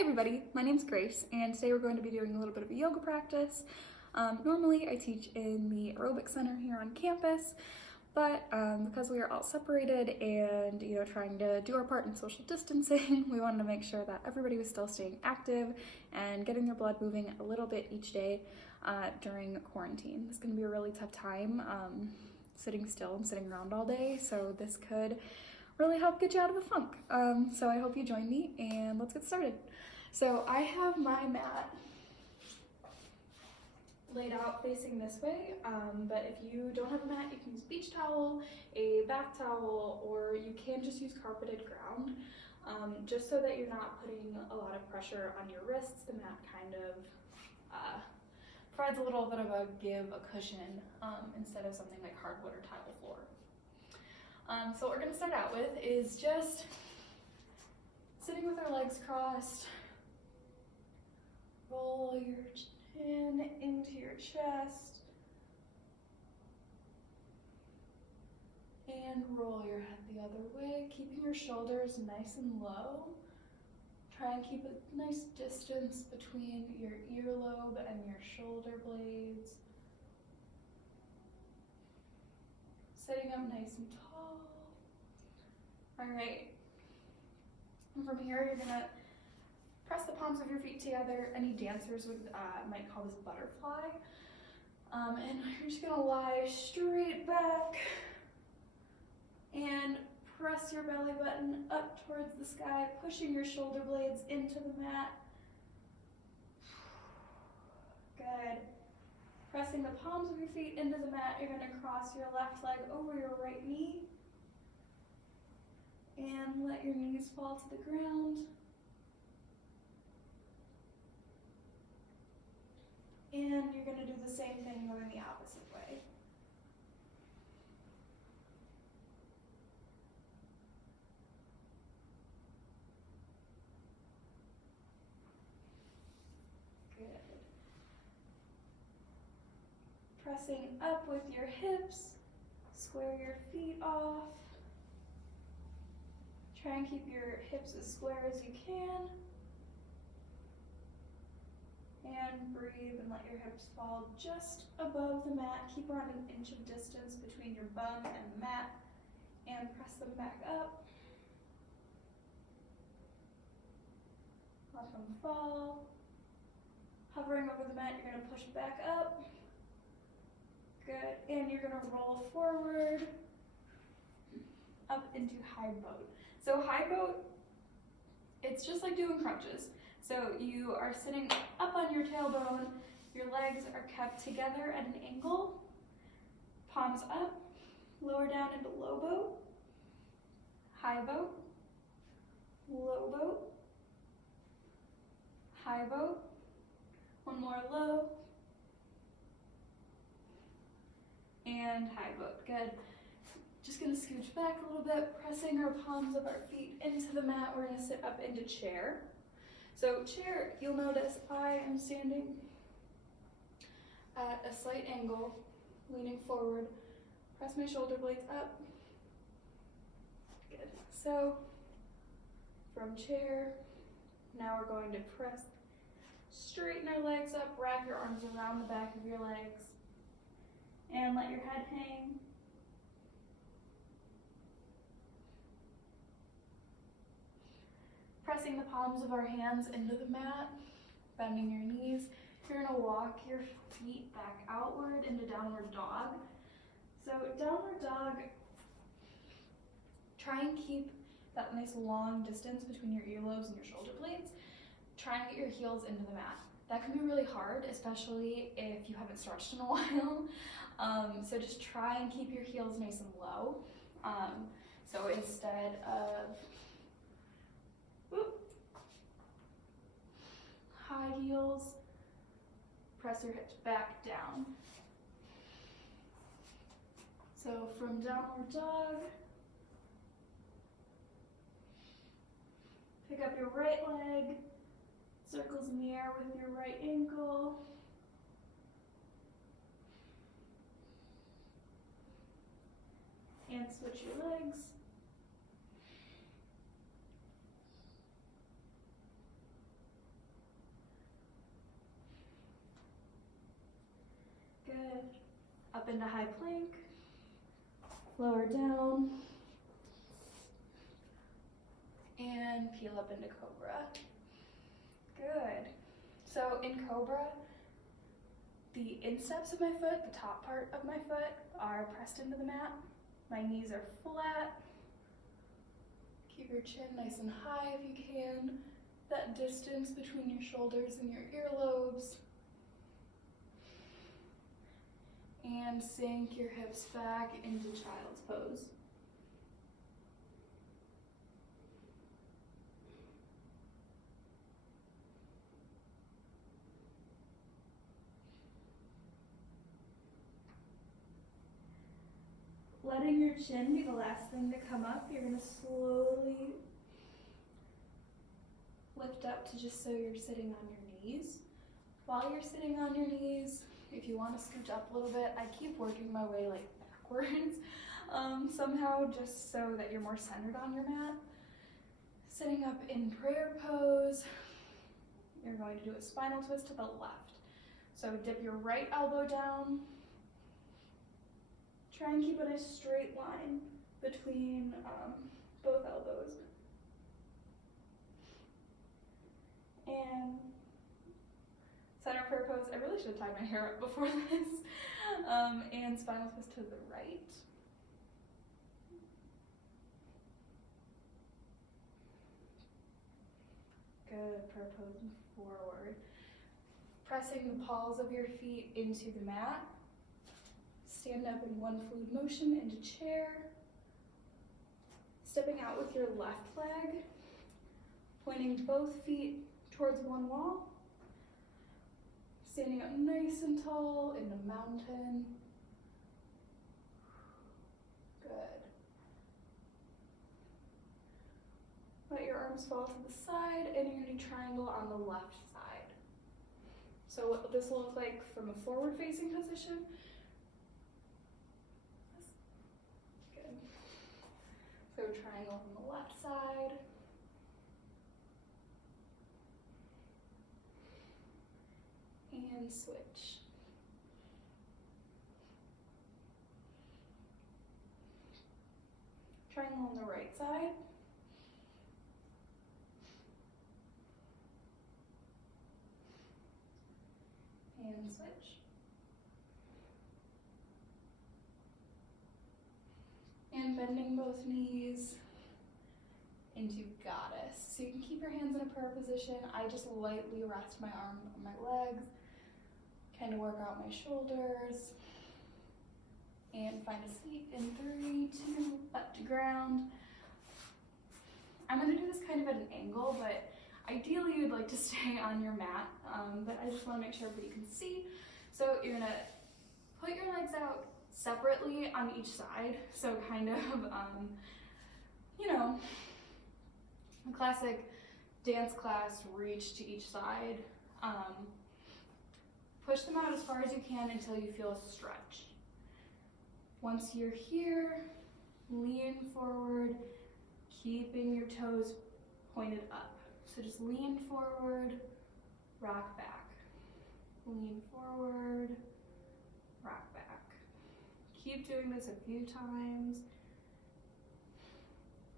Hi everybody, my name's Grace, and today we're going to be doing a little bit of a yoga practice. Normally I teach in the Aerobics Center here on campus, but because we are all separated and trying to do our part in social distancing, we wanted to make sure that everybody was still staying active and getting their blood moving a little bit each day during quarantine. It's going to be a really tough time sitting still and sitting around all day, so this could really help get you out of the funk. So I hope you join me, and let's get started. So I have my mat laid out facing this way, but if you don't have a mat, you can use a beach towel, a bath towel, or you can just use carpeted ground, just so that you're not putting a lot of pressure on your wrists. The mat kind of provides a little bit of a give, a cushion, instead of something like hardwood or tile floor. So what we're going to start out with is just sitting with our legs crossed. Roll your chin into your chest and roll your head the other way, keeping your shoulders nice and low. Try and keep a nice distance between your earlobe and your shoulder blades. Sitting up nice and tall. All right. And from here, you're gonna press the palms of your feet together. Any dancers might call this butterfly. And you're just gonna lie straight back and press your belly button up towards the sky, pushing your shoulder blades into the mat. Good. Pressing the palms of your feet into the mat, you're gonna cross your left leg over your right knee and let your knees fall to the ground. And you're gonna do the same thing going the opposite way. Good. Pressing up with your hips, square your feet off. Try and keep your hips as square as you can. And breathe and let your hips fall just above the mat. Keep around an inch of distance between your bum and the mat, and press them back up. Let them fall. Hovering over the mat, you're going to push back up. Good. And you're going to roll forward up into high boat. So high boat, it's just like doing crunches. So you are sitting up on your tailbone, your legs are kept together at an angle, palms up, lower down into low boat, high boat, low boat, high boat, one more low, and high boat. Good. Just gonna scooch back a little bit, pressing our palms of our feet into the mat. We're gonna sit up into chair. So chair, you'll notice I am standing at a slight angle, leaning forward. Press my shoulder blades up. Good. So from chair, now we're going to straighten our legs up, wrap your arms around the back of your legs, and let your head hang. Pressing the palms of our hands into the mat, bending your knees. You're gonna walk your feet back outward into downward dog. So downward dog, try and keep that nice long distance between your earlobes and your shoulder blades. Try and get your heels into the mat. That can be really hard, especially if you haven't stretched in a while. So just try and keep your heels nice and low. So instead of high heels, press your hips back down. So from downward dog, pick up your right leg, circles in the air with your right ankle. And switch your legs. up into high plank, lower down, and peel up into cobra. Good. So in cobra, the insteps of my foot, the top part of my foot, are pressed into the mat. My knees are flat. Keep your chin nice and high if you can. That distance between your shoulders and your earlobes. And sink your hips back into child's pose. Letting your chin be the last thing to come up, you're going to slowly lift up to just so you're sitting on your knees. While you're sitting on your knees, if you want to scooch up a little bit, I keep working my way like backwards somehow just so that you're more centered on your mat. Sitting up in prayer pose, you're going to do a spinal twist to the left. So dip your right elbow down. Try and keep it a straight line between both elbows. And center prayer pose. I really should have tied my hair up before this. And spinal twist to the right. Good, prayer pose and forward. Pressing the palms of your feet into the mat. Stand up in one fluid motion into chair. Stepping out with your left leg. Pointing both feet towards one wall. Standing up nice and tall in the mountain. Good. Let your arms fall to the side and you're going to do triangle on the left side. So what this will look like from a forward facing position. Good. So triangle on the left side. And switch. Triangle on the right side. And switch. And bending both knees into goddess. So you can keep your hands in a prayer position. I just lightly rest my arm on my legs. Kind of work out my shoulders and find a seat in 3, 2, up to ground. I'm going to do this kind of at an angle, but ideally you'd like to stay on your mat, but I just want to make sure everybody can see. So you're going to put your legs out separately on each side, so kind of, you know, a classic dance class reach to each side. Push them out as far as you can until you feel a stretch. Once you're here, lean forward, keeping your toes pointed up. So just lean forward, rock back. Lean forward, rock back. Keep doing this a few times.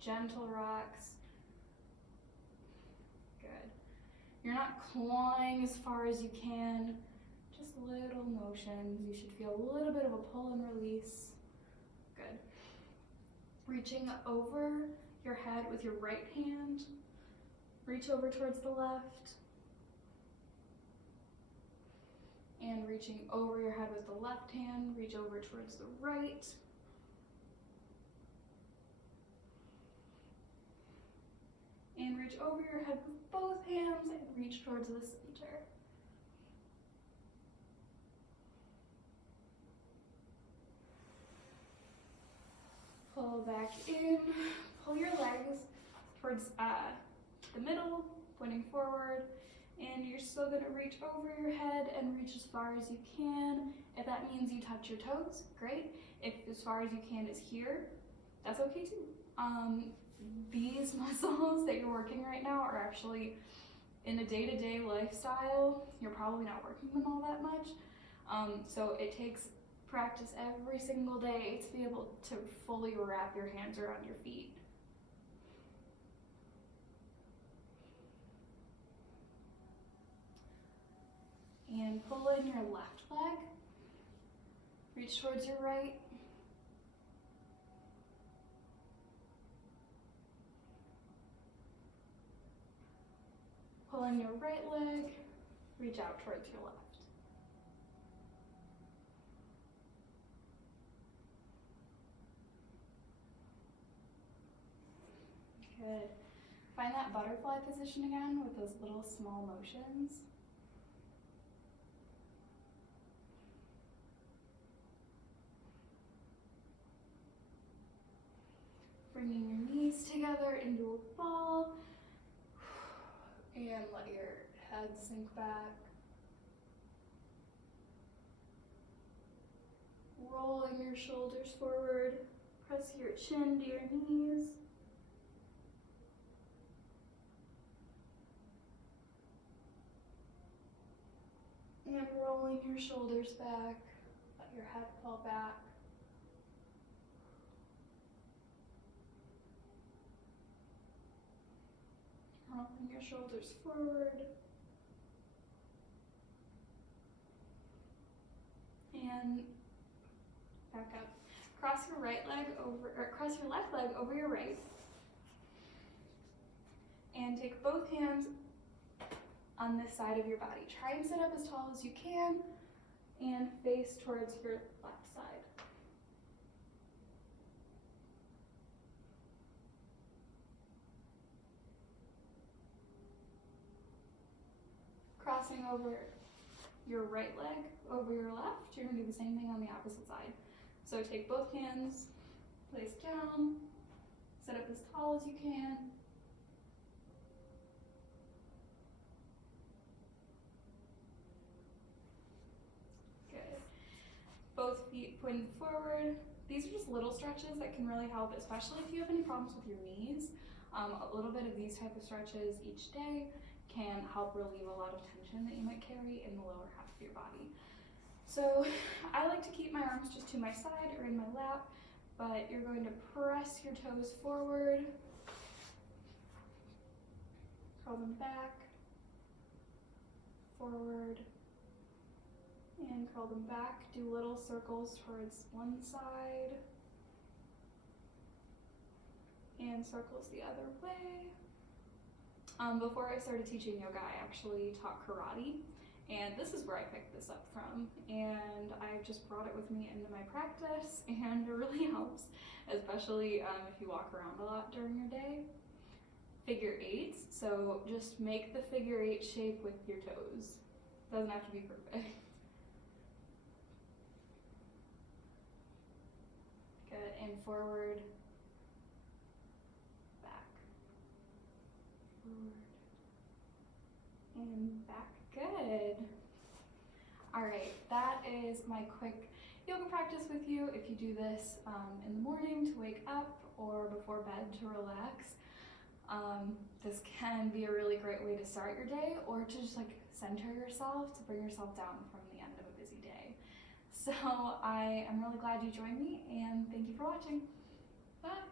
Gentle rocks. Good. You're not clawing as far as you can. Just little motions. You should feel a little bit of a pull and release. Good. Reaching over your head with your right hand. Reach over towards the left. And reaching over your head with the left hand. Reach over towards the right. And reach over your head with both hands and reach towards the center. Pull back in, pull your legs towards the middle, pointing forward, and you're still going to reach over your head and reach as far as you can. If that means you touch your toes, great. If as far as you can is here, that's okay too. These muscles that you're working right now are actually in a day-to-day lifestyle, you're probably not working them all that much. So it takes practice every single day to be able to fully wrap your hands around your feet. And pull in your left leg, reach towards your right. Pull in your right leg, reach out towards your left. Good. Find that butterfly position again with those little small motions. Bringing your knees together into a ball, and let your head sink back. Rolling your shoulders forward, press your chin to your knees. And rolling your shoulders back, let your head fall back. Rolling your shoulders forward. And back up. Cross your left leg over your right. And take both hands on this side of your body. Try and sit up as tall as you can and face towards your left side. Crossing over your right leg over your left, you're gonna do the same thing on the opposite side. So take both hands, place down, sit up as tall as you can. Good. Both feet pointed forward. These are just little stretches that can really help, especially if you have any problems with your knees. A little bit of these type of stretches each day can help relieve a lot of tension that you might carry in the lower half of your body. So I like to keep my arms just to my side or in my lap, but you're going to press your toes forward, curl them back, forward, and curl them back. Do little circles towards one side and circles the other way. Before I started teaching yoga, I actually taught karate, and this is where I picked this up from, and I've just brought it with me into my practice, and it really helps, especially if you walk around a lot during your day. Figure eights, so just make the figure eight shape with your toes. Doesn't have to be perfect. Good, and forward, and back. Good. All right, that is my quick yoga practice with you. If you do this in the morning to wake up or before bed to relax, this can be a really great way to start your day, or to just like center yourself, to bring yourself down from the end of a busy day. So I am really glad you joined me, and thank you for watching. Bye.